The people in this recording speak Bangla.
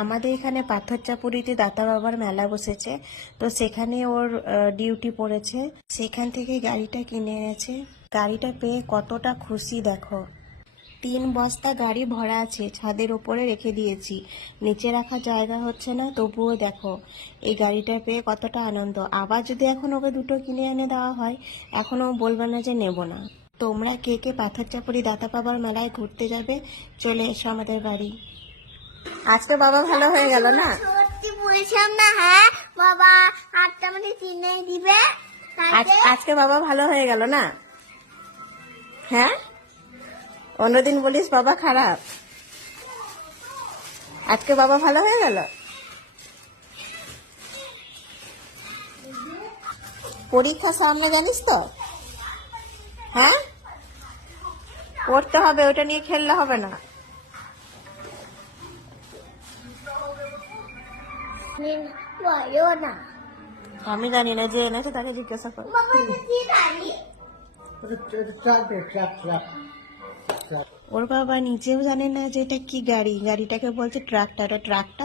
আমাদের এখানে পাথর চাপুরিতে দাতা বাবার মেলা বসেছে, তো সেখানে ওর ডিউটি পড়েছে। সেখান থেকে গাড়িটা কিনে এনেছে। গাড়িটা পেয়ে কতটা খুশি দেখো। তিন বস্তা গাড়ি ভরা আছে, ছাদের ওপরে রেখে দিয়েছি। নিচে রাখার জায়গা হচ্ছে না, তবুও দেখো। এই গাড়িটা পেয়ে কতটা আনন্দ। আবার যদি এখন ওকে দুটো কিনে এনে দেওয়া হয়, এখনও বলবে না যে নেব না। তোমরা কে কে পাথর চাপড়ি দাতা বাবার মেলায় ঘুরতে যাবে, চলে এসো আমাদের বাড়ি। আজকে বাবা ভালো হয়ে গেল না? সত্যি বলছিলাম না হ্যাঁ বাবা আটটা মানে চিনে দিবে আজকে বাবা ভালো হয়ে গেল না? হ্যাঁ? অন্যদিন বলিস বাবা খারাপ। আজকে বাবা ভালো হয়ে গেল? পরীক্ষা সামনে জানিস তো? হ্যাঁ? পড়তে হবে ওটা নিয়ে খেললে হবে না। বলো না আমি জানি না যে এনেছে তাকে জিজ্ঞাসা কর ওর বাবা নিজেও জানে না যে এটা কি গাড়ি গাড়িটাকে বলছে ট্রাক্টর ট্রাকটা